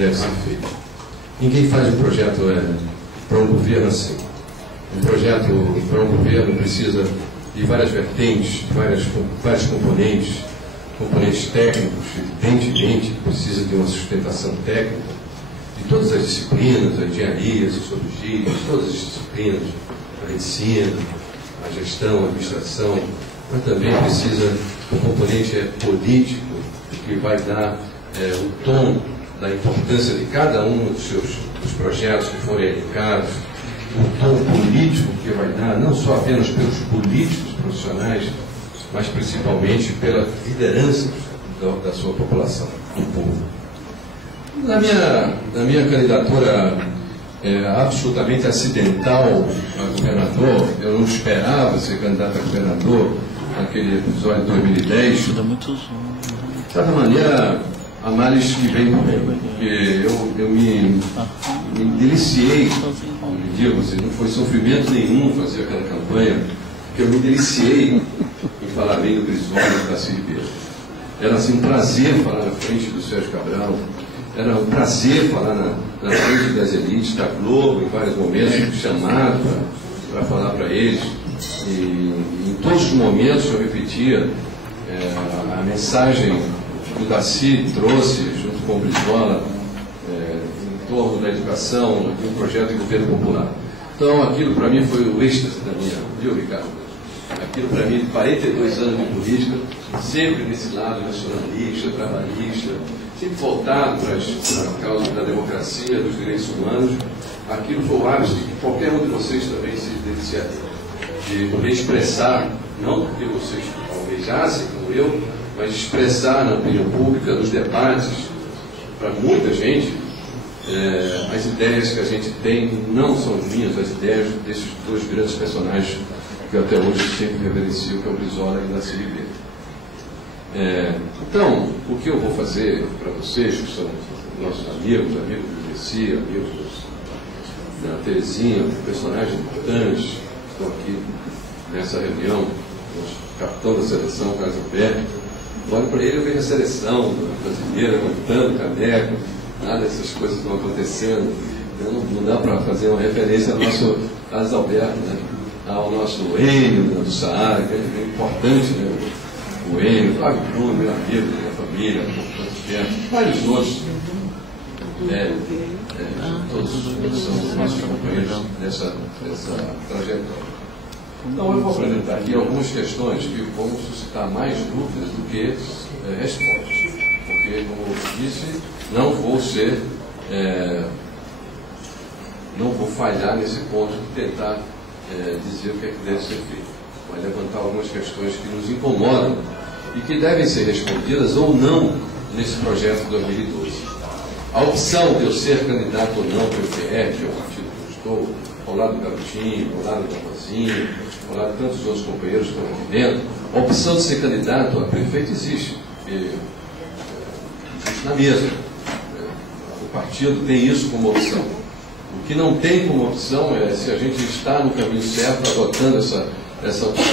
deve ser feito. Ninguém faz um projeto para um governo assim. Um projeto para um governo precisa de várias vertentes, vários componentes técnicos, evidentemente, precisa de uma sustentação técnica de todas as disciplinas, a engenharia, a sociologia, todas as disciplinas, a medicina, a gestão, a administração, mas também precisa um componente político que vai dar o tom da importância de cada um dos projetos que forem elencados, o tom político que vai dar, não só apenas pelos políticos profissionais, mas principalmente pela liderança da sua população, do povo. Na minha candidatura absolutamente acidental a governador, eu não esperava ser candidato a governador naquele episódio de 2010. De certa maneira, a males que vem por mim, porque eu me deliciei, digo assim, não foi sofrimento nenhum fazer aquela campanha, porque eu me deliciei em falar bem do Brizola e do Darcy Ribeiro. Era assim, um prazer falar na frente do Sérgio Cabral, era um prazer falar na frente das elites, da Globo, em vários momentos, chamado para falar para eles. E em todos os momentos eu repetia a mensagem que o Darcy trouxe, junto com o Brizola, em torno da educação, de um projeto de governo popular. Então, aquilo para mim foi o êxtase da minha, viu, Ricardo? Aquilo para mim, 42 anos de política, sempre nesse lado nacionalista, trabalhista, sempre voltado para a causa da democracia, dos direitos humanos. Aquilo foi o ápice que qualquer um de vocês também se deliciaria, de poder expressar, não porque vocês almejassem como eu, mas expressar na opinião pública, nos debates, para muita gente, as ideias que a gente tem não são minhas, as ideias desses dois grandes personagens que eu até hoje sempre reverencio, que é o Brizola e o Darcy Ribeiro. Então, o que eu vou fazer para vocês, que são nossos amigos do Messi, amigos da Terezinha, personagens importantes que estão aqui nessa reunião, o capitão da seleção, Carlos Alberto, olho para ele, eu vejo a seleção brasileira cantando caneco, nada dessas coisas estão acontecendo. Então, não dá para fazer uma referência ao nosso Carlos Alberto, né? Ao nosso Enio do Saara, que é importante, né? O Enio, Flávio Bruno, meu amigo, minha família, por tanto tempo, vários outros, todos são nossos companheiros dessa trajetória. Então, eu vou apresentar aqui algumas questões que vão suscitar mais dúvidas do que respostas, porque, como eu disse, não vou falhar nesse ponto de tentar dizer o que é que deve ser feito. Vai levantar algumas questões que nos incomodam e que devem ser respondidas ou não nesse projeto de 2012. A opção de eu ser candidato ou não pelo PR, que é o partido que eu estou, ao lado do Garotinho, ao lado da Rosinha, ao lado de tantos outros companheiros que estão aqui dentro, a opção de ser candidato a prefeito existe. Existe na mesa. O partido tem isso como opção. O que não tem como opção é se a gente está no caminho certo, adotando essa opção,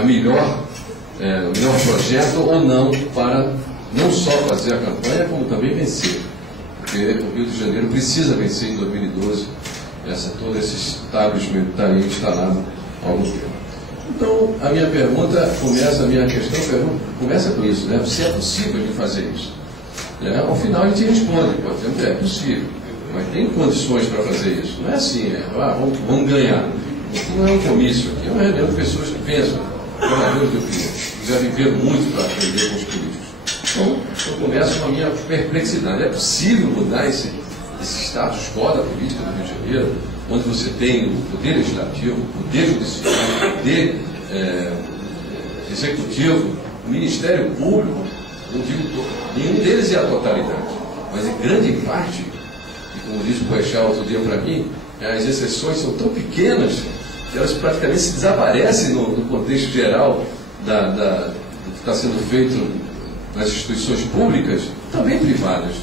o melhor projeto ou não, para não só fazer a campanha, como também vencer. Porque o Rio de Janeiro precisa vencer em 2012 todo esse establishment está aí instalado há algum tempo. Então, a minha questão começa com isso, né? Se é possível de fazer isso. Ao final a gente responde, por exemplo, é possível, mas tem condições para fazer isso. Não é assim, vamos ganhar. Isso não é um comício aqui, é uma reunião de pessoas que pensam, governadores do Rio, que já viveram muito para aprender com os políticos. Então, eu começo com a minha perplexidade. É possível mudar esse status quo da política do Rio de Janeiro, onde você tem o poder legislativo, o poder judiciário, o poder executivo, o Ministério Público, eu digo, nenhum deles é a totalidade, mas em grande parte, e como disse o Boechat outro dia para mim, as exceções são tão pequenas que elas praticamente se desaparecem no contexto geral do que está sendo feito nas instituições públicas, também privadas,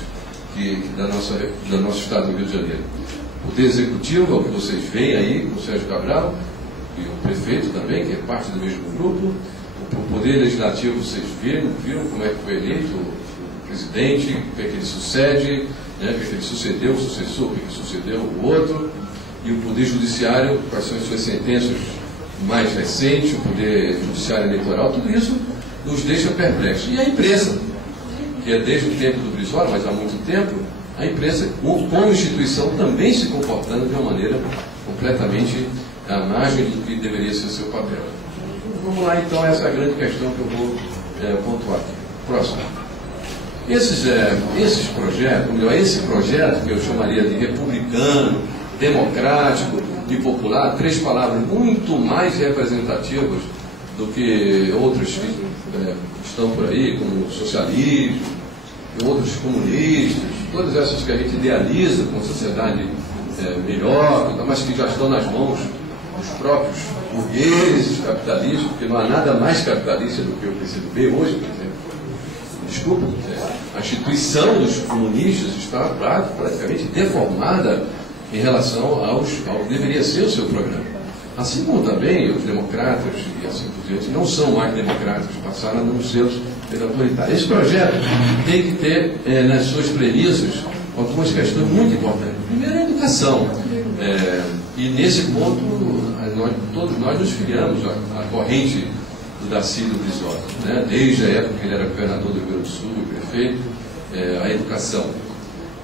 do nosso Estado do Rio de Janeiro. O Poder Executivo é o que vocês veem aí, com o Sérgio Cabral, e o prefeito também, que é parte do mesmo grupo. O Poder Legislativo, vocês viram como é que foi eleito o presidente, o que é que ele sucede, né, o que ele sucedeu, o sucessor, o que sucedeu o outro, e o Poder Judiciário, quais são as suas sentenças mais recentes, o Poder Judiciário Eleitoral, tudo isso nos deixa perplexos. E a imprensa, que é desde o tempo do Brizola, mas há muito tempo, a imprensa, como instituição, também se comportando de uma maneira completamente à margem do que deveria ser seu papel. Vamos lá, então, essa é a grande questão que eu vou pontuar aqui. Próximo. Esses projetos, melhor, esse projeto que eu chamaria de republicano, democrático e popular, 3 palavras muito mais representativas do que outras que estão por aí, como socialismo, e outros comunistas, todas essas que a gente idealiza com sociedade melhor, mas que já estão nas mãos dos próprios burgueses capitalistas, porque não há nada mais capitalista do que o PCdoB hoje, por exemplo. Desculpa, a instituição dos comunistas está praticamente deformada em relação ao que deveria ser o seu programa. Assim como também os democratas e assim por diante não são mais democráticos, passaram a não ser os autoritários. Esse projeto tem que ter nas suas premissas algumas questões muito importantes. Primeiro, a educação. E nesse ponto, todos nós nos filiamos à corrente do Darcílio Brizola, né? Desde a época que ele era governador do Rio Grande do Sul, prefeito, a educação.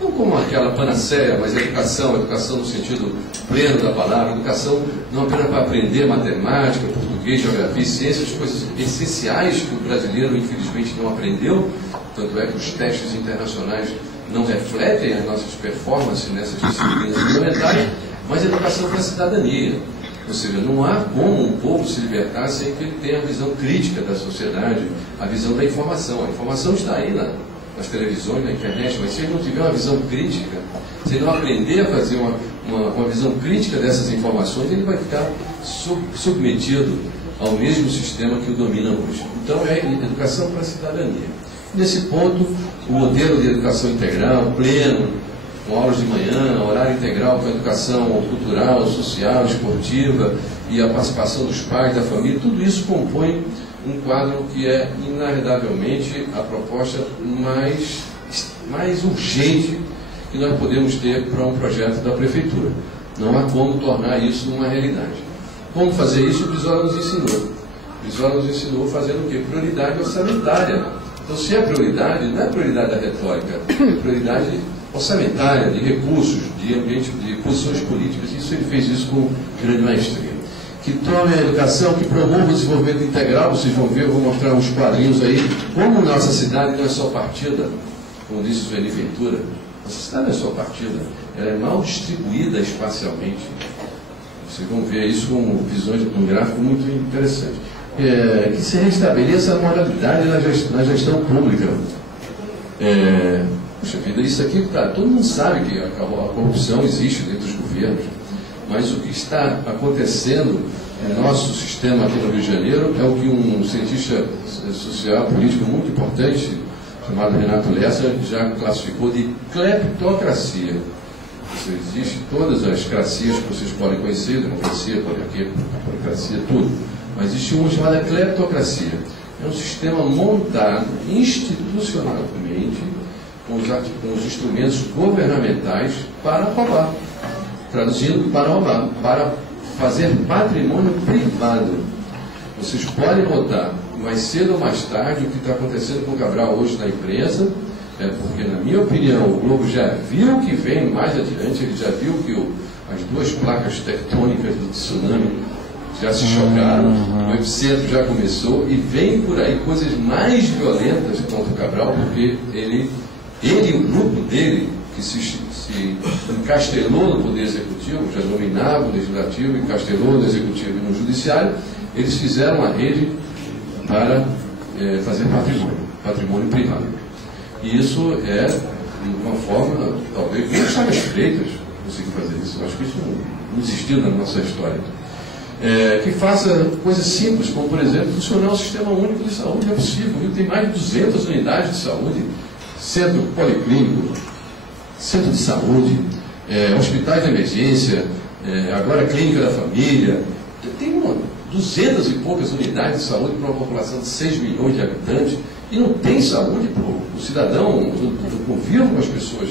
Não como aquela panaceia, mas a educação no sentido pleno da palavra, educação não apenas para aprender matemática, português, geografia, ciências, coisas essenciais que o brasileiro, infelizmente, não aprendeu, tanto é que os testes internacionais não refletem as nossas performances nessas disciplinas fundamentais, mas educação para a cidadania. Ou seja, não há como um povo se libertar sem que ele tenha a visão crítica da sociedade, a visão da informação. A informação está aí nas televisões, na internet, mas se ele não tiver uma visão crítica, se ele não aprender a fazer uma visão crítica dessas informações, ele vai ficar submetido ao mesmo sistema que o domina hoje. Então é educação para a cidadania. Nesse ponto, o modelo de educação integral, pleno, com aulas de manhã, horário integral com educação cultural, social, esportiva e a participação dos pais, da família, tudo isso compõe um quadro que é, inarredavelmente, a proposta mais urgente que nós podemos ter para um projeto da Prefeitura. Não há como tornar isso uma realidade. Como fazer isso? O Brizola nos ensinou. O Brizola nos ensinou fazendo o quê? Prioridade orçamentária. Então, se é prioridade, não é prioridade da retórica, é prioridade orçamentária, de recursos, de ambiente, de posições políticas. Ele fez isso com grande maestria. Que tome a educação, que promova o desenvolvimento integral. Vocês vão ver, eu vou mostrar uns quadrinhos aí, como nossa cidade não é só partida, como disse o Sueli Ventura, nossa cidade não é só partida, ela é mal distribuída espacialmente. Vocês vão ver isso com visões de um gráfico muito interessante. Que se restabeleça a moralidade na gestão pública. Puxa vida, isso aqui, todo mundo sabe que a corrupção existe dentro dos governos, mas o que está acontecendo no nosso sistema aqui no Rio de Janeiro é o que um cientista social, político muito importante, chamado Renato Lessa, já classificou de cleptocracia. Existem todas as cracias que vocês podem conhecer, democracia, politocracia, tudo. Mas existe uma chamada cleptocracia. É um sistema montado institucionalmente com os instrumentos governamentais para roubar. Traduzindo, para roubar, para fazer patrimônio privado. Vocês podem botar mais cedo ou mais tarde o que está acontecendo com o Cabral hoje na imprensa, porque, na minha opinião, o Globo já viu que vem mais adiante, ele já viu que as 2 placas tectônicas do tsunami já se chocaram, o epicentro já começou e vem por aí coisas mais violentas contra o Cabral, porque ele e o grupo dele, que se encastelou no Poder Executivo, já dominava o Legislativo, encastelou no Executivo e no Judiciário, eles fizeram uma rede para fazer patrimônio privado. E isso é, de uma forma, talvez, nem Chagas Freitas conseguiu fazer isso. Eu acho que isso não existiu na nossa história. Que faça coisas simples, como, por exemplo, funcionar o Sistema Único de Saúde. É possível. O Rio tem mais de 200 unidades de saúde, centro policlínico, centro de saúde, hospitais de emergência, agora clínica da família. Tem 200 e poucas unidades de saúde para uma população de 6 milhões de habitantes e não tem saúde para o cidadão. Eu convivo com as pessoas